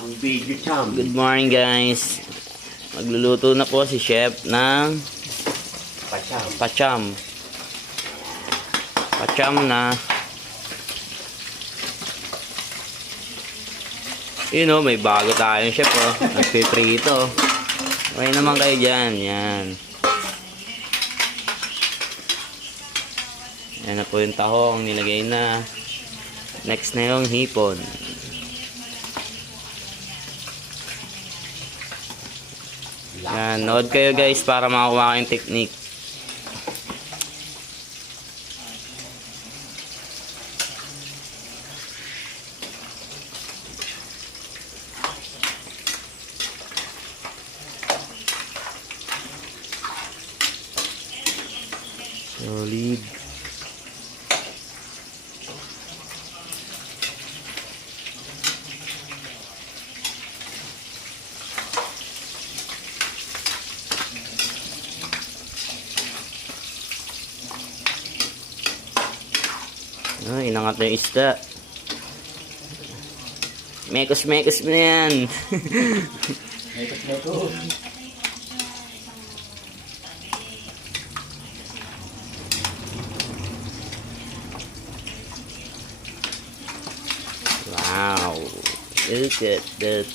Ang video cham. Good morning guys. Magluluto na po si Chef ng Pacham. pacham. Pacham na. Yun o, may bago tayong chef o. Nagpiprito. Okay naman kayo dyan. Yan. Yan na po yung tahong. Nilagay na. Next na yung hipon. Yan, nood kayo guys para makakuha kayong technique. Solid. Inangat na yung isda. Mekos-mekos mo na yan. Mekos. Wow. Look at that.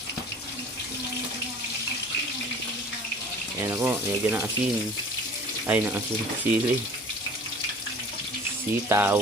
Yan ako. Nilagyan ng asin. Ay, ng asin. Sili. Sitaw.